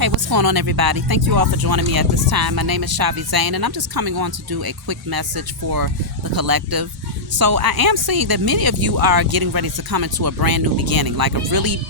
Hey, what's going on, everybody? Thank you all for joining me at this time. My name is Shavi Zane, and I'm just coming on to do a quick message for the collective. So, I am seeing that many of you are getting ready to come into a brand new beginning, like a really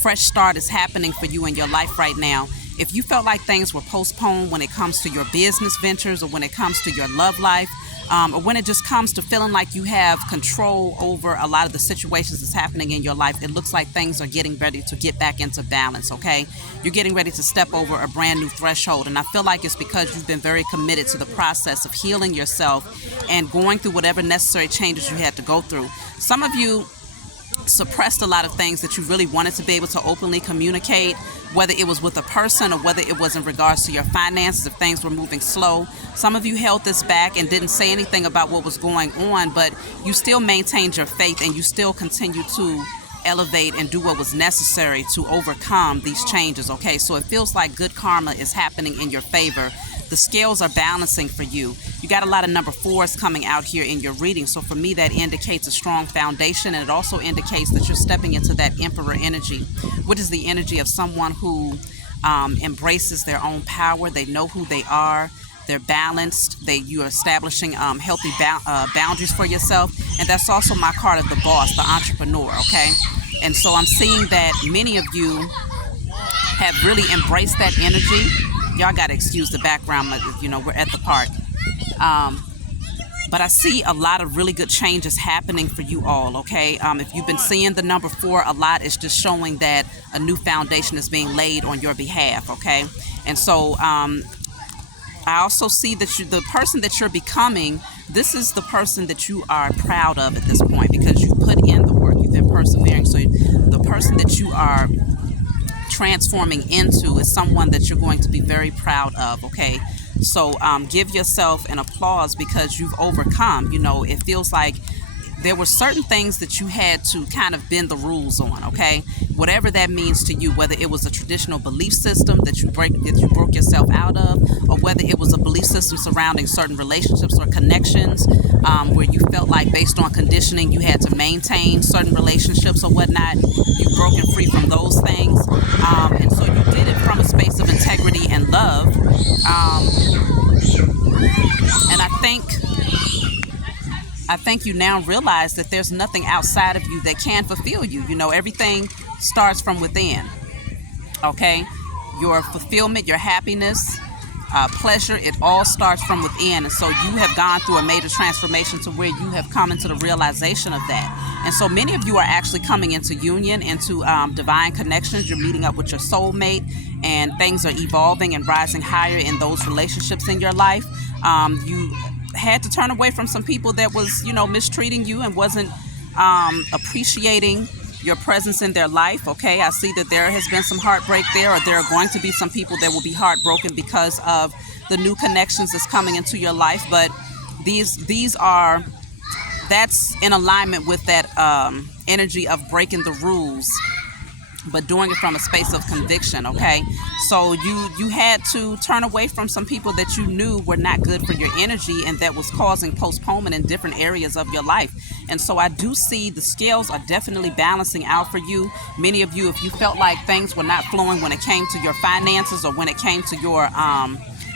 fresh start is happening for you in your life right now. If you felt like things were postponed when it comes to your business ventures or when it comes to your love life, or when it just comes to feeling like you have control over a lot of the situations that's happening in your life, it looks like things are getting ready to get back into balance, okay? You're getting ready to step over a brand new threshold, and I feel like it's because you've been very committed to the process of healing yourself and going through whatever necessary changes you had to go through. Some of you suppressed a lot of things that you really wanted to be able to openly communicate, whether it was with a person or whether it was in regards to your finances, if things were moving slow. Some of you held this back and didn't say anything about what was going on, but you still maintained your faith and you still continue to elevate and do what was necessary to overcome these changes, okay? So it feels like good karma is happening in your favor. The scales are balancing for you. You got a lot of number fours coming out here in your reading. So for me, that indicates a strong foundation, and it also indicates that you're stepping into that emperor energy, which is the energy of someone who embraces their own power. They know who they are. They're balanced. You're establishing healthy boundaries for yourself. And that's also my card of the boss, the entrepreneur, okay? And so I'm seeing that many of you have really embraced that energy. Y'all got to excuse the background, we're at the park. But I see a lot of really good changes happening for you all, okay? If you've been seeing the number 4 a lot, it's just showing that a new foundation is being laid on your behalf, okay? And so I also see that the person that you're becoming, this is the person that you are proud of at this point because you've put in the work, you've been persevering. So the person that you are transforming into is someone that you're going to be very proud of, okay? So give yourself an applause because you've overcome. It feels like there were certain things that you had to kind of bend the rules on, okay? Whatever that means to you, whether it was a traditional belief system that you broke yourself out of, or whether it was a belief system surrounding certain relationships or connections, where you felt like based on conditioning you had to maintain certain relationships or whatnot, you've broken free from those things. And so you did it from a space of integrity and love. And I think you now realize that there's nothing outside of you that can fulfill you. Everything starts from within, okay? Your fulfillment, your happiness, pleasure, it all starts from within. And so you have gone through a major transformation to where you have come into the realization of that. And so many of you are actually coming into union, into divine connections. You're meeting up with your soulmate, and things are evolving and rising higher in those relationships in your life. You had to turn away from some people that was, mistreating you and wasn't appreciating your presence in their life, okay? I see that there has been some heartbreak there, or there are going to be some people that will be heartbroken because of the new connections that's coming into your life. But that's in alignment with that energy of breaking the rules, but doing it from a space of conviction, okay? So you had to turn away from some people that you knew were not good for your energy and that was causing postponement in different areas of your life. And so I do see the scales are definitely balancing out for you. Many of you, if you felt like things were not flowing when it came to your finances or when it came to your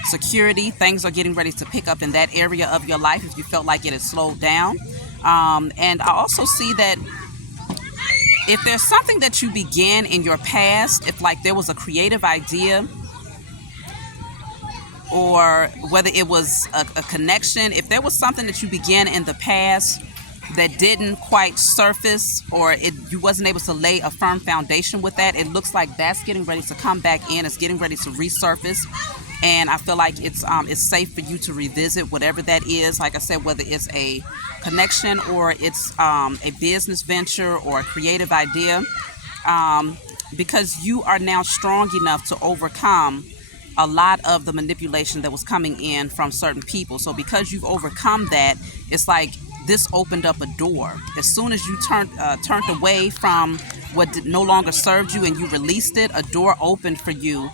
security, things are getting ready to pick up in that area of your life if you felt like it had slowed down. And I also see that if there's something that you began in your past, if like there was a creative idea, or whether it was a connection, if there was something that you began in the past that didn't quite surface, or you wasn't able to lay a firm foundation with that, it looks like that's getting ready to come back in. It's getting ready to resurface. And I feel like it's safe for you to revisit whatever that is. Like I said, whether it's a connection or it's a business venture or a creative idea, because you are now strong enough to overcome a lot of the manipulation that was coming in from certain people. So because you've overcome that, it's like this opened up a door. As soon as you turned away from what no longer served you and you released it, a door opened for you.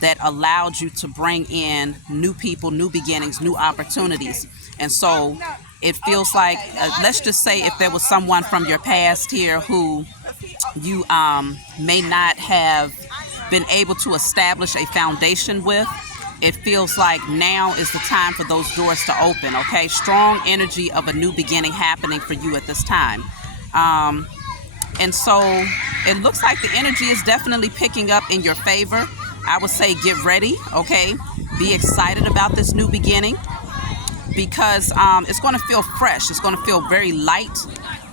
That allowed you to bring in new people, new beginnings, new opportunities. And so it feels like, let's just say if there was someone from your past here who you may not have been able to establish a foundation with, it feels like now is the time for those doors to open, okay? Strong energy of a new beginning happening for you at this time. And so it looks like the energy is definitely picking up in your favor. I would say get ready, okay? Be excited about this new beginning, because it's going to feel fresh. It's going to feel very light.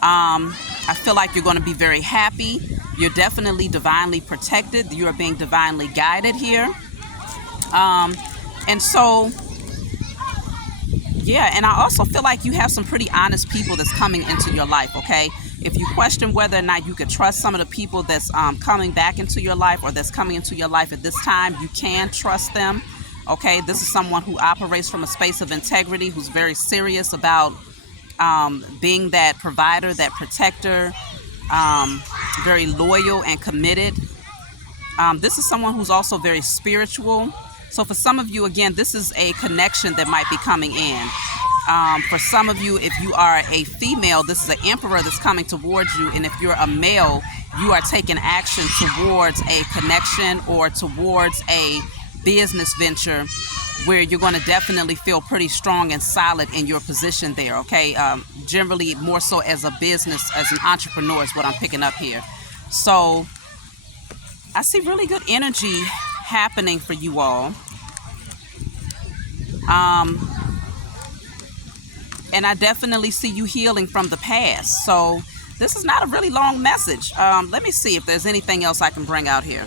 I feel like you're going to be very happy. You're definitely divinely protected. You are being divinely guided here. And so, yeah, and I also feel like you have some pretty honest people that's coming into your life, okay? If you question whether or not you could trust some of the people that's coming back into your life, or that's coming into your life at this time, you can trust them, okay? This is someone who operates from a space of integrity, who's very serious about being that provider, that protector, very loyal and committed. This is someone who's also very spiritual. So for some of you, again, this is a connection that might be coming in. For some of you, if you are a female, this is an emperor that's coming towards you. And if you're a male, you are taking action towards a connection or towards a business venture where you're going to definitely feel pretty strong and solid in your position there, okay? Generally, more so as a business, as an entrepreneur is what I'm picking up here. So I see really good energy happening for you all. And I definitely see you healing from the past. So this is not a really long message. Let me see if there's anything else I can bring out here.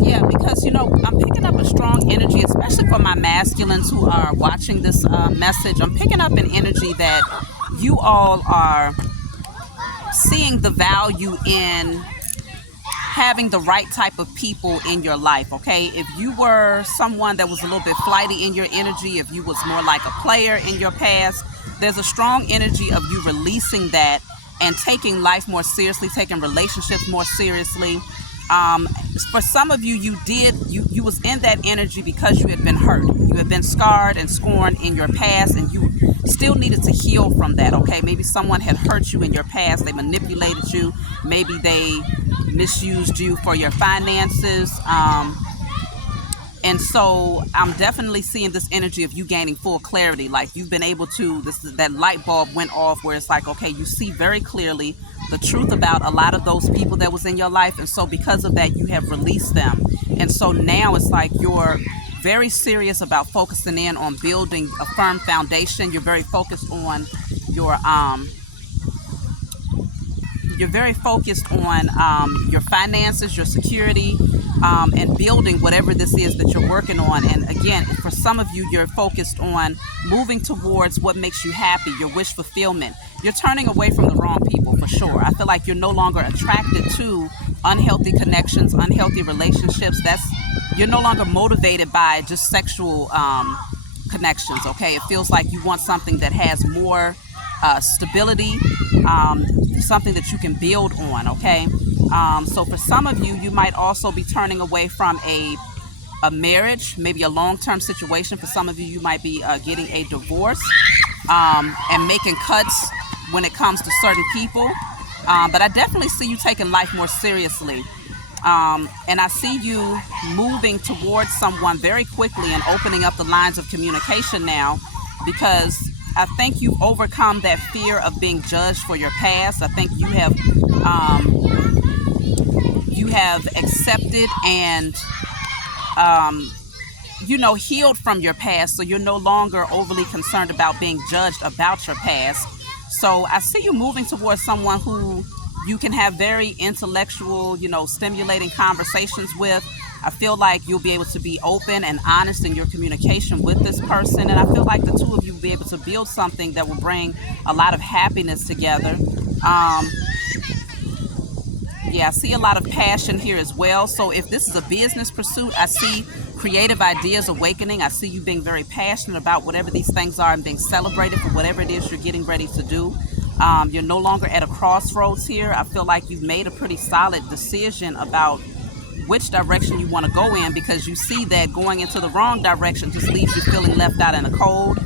Yeah, because, you know, I'm picking up a strong energy, especially for my masculines who are watching this message. I'm picking up an energy that you all are seeing the value in having the right type of people in your life, okay? If you were someone that was a little bit flighty in your energy, if you was more like a player in your past, there's a strong energy of you releasing that and taking life more seriously, taking relationships more seriously. For some of you, you was in that energy because you had been hurt. You had been scarred and scorned in your past, and you still needed to heal from that, okay? Maybe someone had hurt you in your past. They manipulated you. Maybe they misused you for your finances. And so I'm definitely seeing this energy of you gaining full clarity. Like you've been able to, that light bulb went off where it's like, okay, you see very clearly the truth about a lot of those people that was in your life. And so because of that, you have released them. And so now it's like you're very serious about focusing in on building a firm foundation. You're very focused on your finances, your security, and building whatever this is that you're working on. And again, for some of you, you're focused on moving towards what makes you happy, your wish fulfillment. You're turning away from the wrong people for sure. I feel like you're no longer attracted to unhealthy connections, unhealthy relationships. You're no longer motivated by just sexual connections, okay? It feels like you want something that has more stability, something that you can build on, okay? So for some of you, you might also be turning away from a marriage, maybe a long-term situation. For some of you, you might be getting a divorce and making cuts when it comes to certain people. But I definitely see you taking life more seriously. And I see you moving towards someone very quickly and opening up the lines of communication now, because I think you've overcome that fear of being judged for your past. I think you have accepted and healed from your past, so you're no longer overly concerned about being judged about your past. So I see you moving towards someone who you can have very intellectual, stimulating conversations with. I feel like you'll be able to be open and honest in your communication with this person. And I feel like the two of you will be able to build something that will bring a lot of happiness together. I see a lot of passion here as well. So if this is a business pursuit, I see creative ideas awakening. I see you being very passionate about whatever these things are and being celebrated for whatever it is you're getting ready to do. You're no longer at a crossroads here. I feel like you've made a pretty solid decision about which direction you want to go in, because you see that going into the wrong direction just leaves you feeling left out in the cold.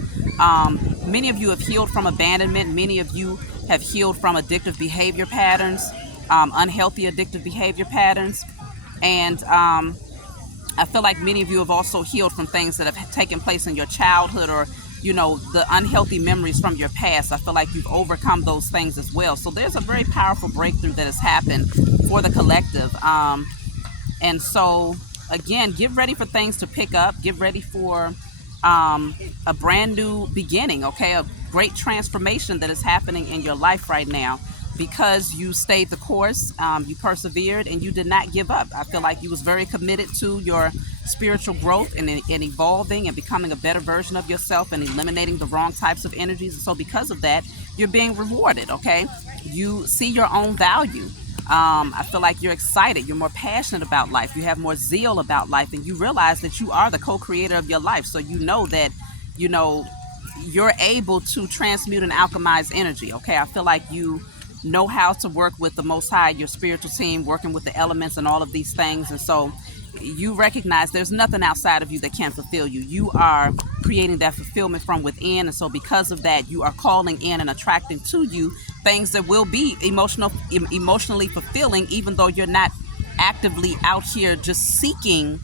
Many of you have healed from abandonment. Many of you have healed from addictive behavior patterns, unhealthy addictive behavior patterns. And I feel like many of you have also healed from things that have taken place in your childhood, or the unhealthy memories from your past. I feel like you've overcome those things as well. So there's a very powerful breakthrough that has happened for the collective. And so, again, get ready for things to pick up. Get ready for a brand new beginning, okay? A great transformation that is happening in your life right now because you stayed the course, you persevered, and you did not give up. I feel like you was very committed to your spiritual growth and evolving and becoming a better version of yourself and eliminating the wrong types of energies. And so because of that, you're being rewarded, okay? You see your own value. I feel like you're excited. You're more passionate about life. You have more zeal about life, and you realize that you are the co-creator of your life. So you know that, you're able to transmute and alchemize energy. Okay. I feel like you know how to work with the Most High, your spiritual team, working with the elements and all of these things. And so you recognize there's nothing outside of you that can fulfill you. You are creating that fulfillment from within. And so because of that, you are calling in and attracting to you things that will be emotionally fulfilling, even though you're not actively out here just seeking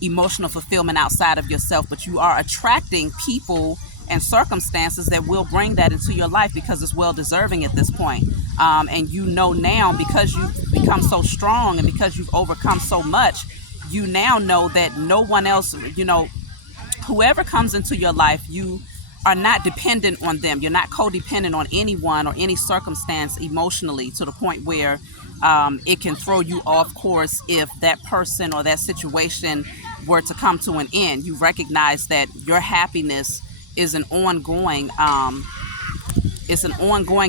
emotional fulfillment outside of yourself, but you are attracting people and circumstances that will bring that into your life because it's well deserving at this point. And now, because you've become so strong and because you've overcome so much, you now know that no one else, whoever comes into your life, you are not dependent on them. You're not codependent on anyone or any circumstance emotionally to the point where it can throw you off course if that person or that situation were to come to an end. You recognize that your happiness is an ongoing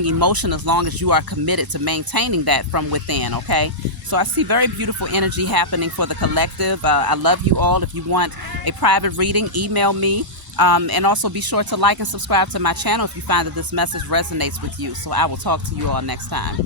emotion as long as you are committed to maintaining that from within, okay? So I see very beautiful energy happening for the collective. I love you all. If you want a private reading, email me. And also be sure to like and subscribe to my channel if you find that this message resonates with you. So I will talk to you all next time.